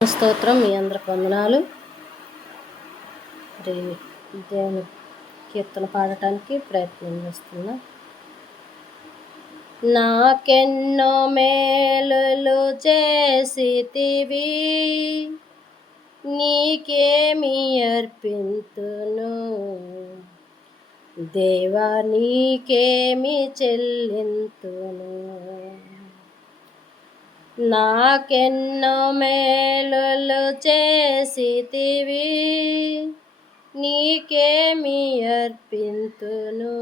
స్తోత్రం. మీ అందరికి వందనాలు. మరి దేవుని కీర్తన పాడటానికి ప్రయత్నం చేస్తున్నా. నాకెన్నో మేలులు చేసితివి, నీకేమి అర్పింతును దేవా, నీకేమి చెల్లింతును. నాకెన్నో మేలులు చేసితివి, నీకేమి అర్పింతును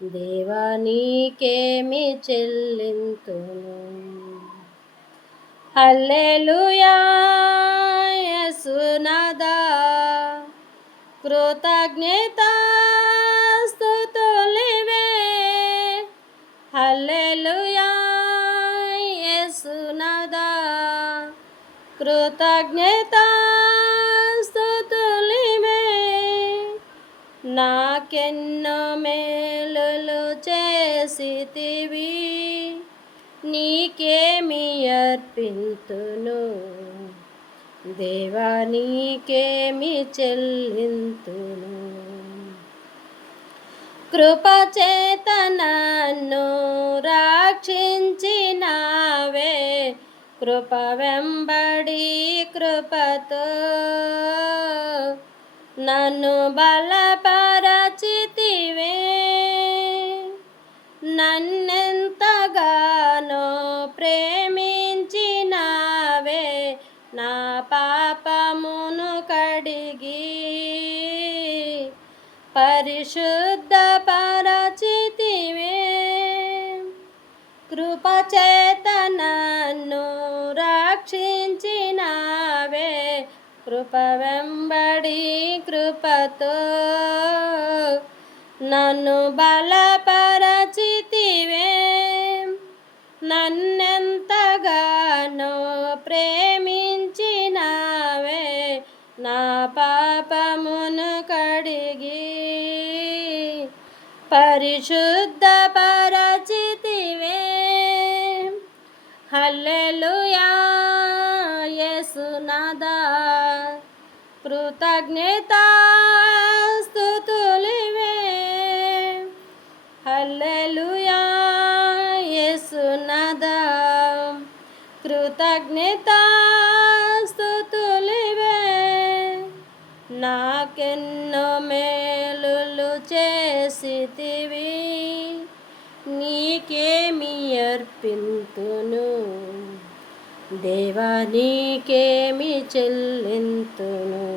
దేవా, నీకేమి చెల్లింతును. హల్లెలూయా యేసునాథా, కృతజ్ఞతా స్తుతులివే. హల్లెలూయా యేసునాథా, కృతజ్ఞతా స్తుతులివే. నాకెన్నో మేలులు చేసితివి, నీకేమి అర్పింతును దేవా, నీకేమి చెల్లింతును. కృపచేత నన్ను రక్షించినావే, కృప వెంబడి కృపతో నన్ను బలపరచితివే. నన్నెంతగానో ప్రేమించినావే, నా పాపమును కడిగి పరిశుద్ధపరచితివే. కృపచేత నన్ను రక్షించినావే, కృప వెంబడి కృపతో నన్ను బలపరచితివే. నన్నెంతగానో ప్రేమించినావే, నా పాపమును కడిగి పరిశుద్ధపరచితివే. హల్లెలూయా యేసునాథా, కృతజ్ఞతా స్తుతులివే. హల్లెలూయా యేసునాథా, కృతజ్ఞతా స్తుతులివే. నాకెన్నో మేలులు చేసితివి, నీకేమి అర్పింతును దేవా, నీకేమి చెల్లింతును.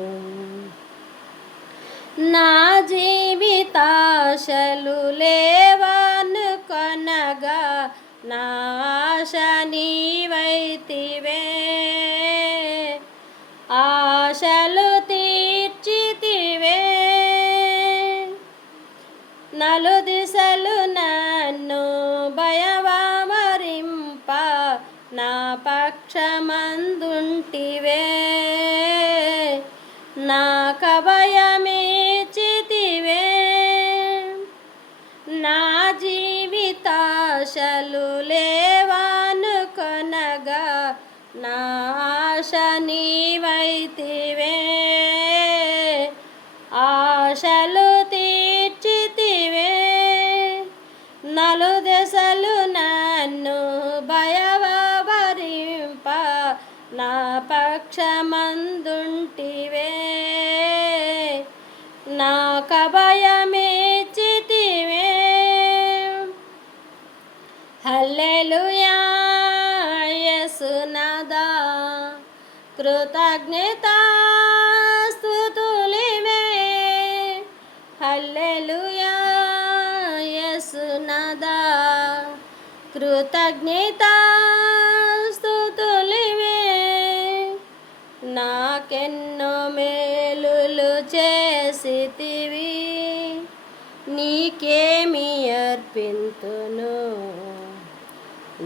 నా జీవితాశలు లేవనుకొనగా, నా ఆశ నీవైతివే. ఆశలు తీర్చితివే, నలుదిశలు నన్ను భయవామరింప, నా పక్షమందుంటివే. నాకభయమిచ్చితివే. నా జీవితాశలు లేవనుకొనగా, నా ఆశ నీవైతివే. ఆశలు తీర్చితివే, నలుదెసలు నన్ను భయవరింప, నా పక్షమందుంటివే. నాకభయమిచ్చితివే. హల్లెలూయా యేసునాథా, కృతజ్ఞతా స్తుతులివే. హల్లెలూయా యేసునాథా, కృతజ్ఞతా స్తుతులివే. నాకెన్నో మేలులు చేసితివి, నీకేమి అర్పింతును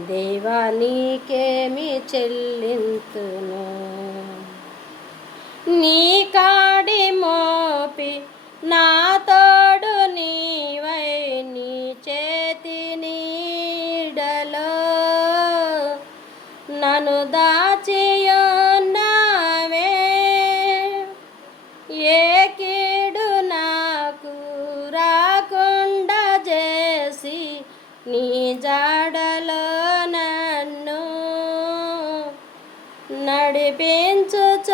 దేవా, నీకేమి చెల్లింతును. నీ కాడి మోపి నా తోడు నీవై, నీ చేతి నీడలో నన్ను దాచియో నడిపించుచున్నావే.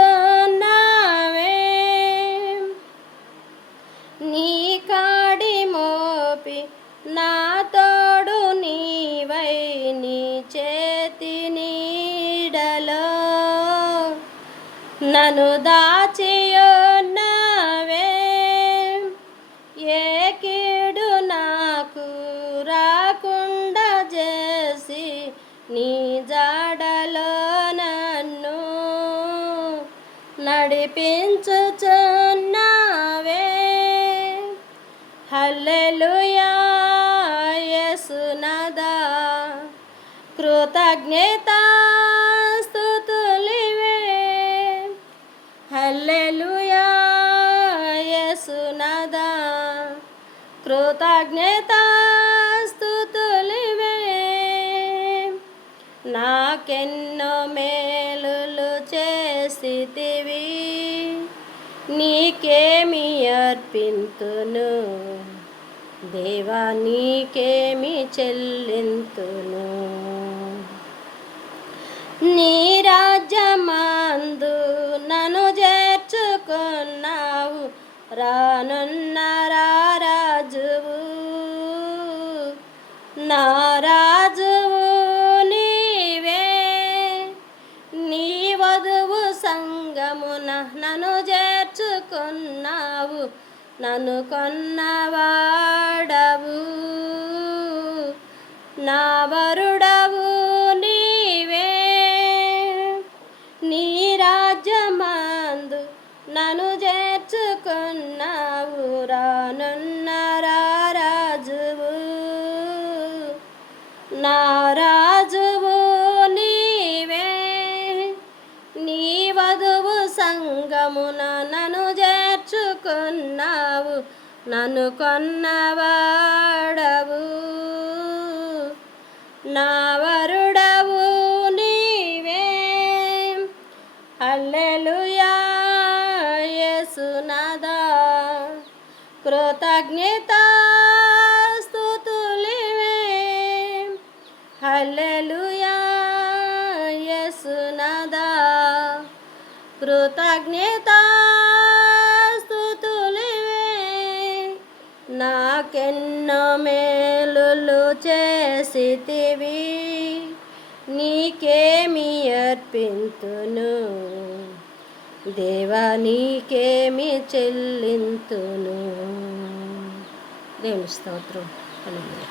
నీ కాడి మోపి నా తోడు నీవై, నీ చేతి నీడలో నన్ను దాచియున్నావే. ఏ కీడు నాకు రాకుండా చేసి నీ జాడలో నన్ను నడిపించుచున్నావే. హల్లెలూయా యేసునాథా, కృతజ్ఞతాస్తుతులివే. హల్లెలూయా యేసునాథా, కృతజ్ఞతాస్తుతులివే. నాకెన్నో మేలులు చేసితివి, నీకేమి అర్పింతును దేవా, నీకేమి చెల్లింతును. నీ రాజ్యమందు నన్ను చేర్చుకున్నావు, రానున్న రాజువు. నా రాజువు నీవే. నీ వధువు సంగమున నన్ను చేర్చుకున్నావు, నన్ను కొన్నవాడవు. నా వరుడవు నీవే. నీ రాజ్యమందు నన్ను చేర్చుకున్నావు, రానున్న రాజువు. నా రాజువు నీవే. నీ వధువు సంగమున నన్ను చేర్చుకున్నావు, నన్ను కొన్నవాడవు. నా వరుడవు నీవే. హల్లెలూయా యేసునాథా, కృతజ్ఞతాస్తుతులివే. హల్లెలూయా యేసునాథా, కృతజ్ఞతాస్తుతులివే. నాకెన్నో మేలులు చేసితివి, నీకేమి అర్పింతును దేవా, నీకేమి చెల్లింతును. దేవుని స్తోత్రం. హల్లెలూయా.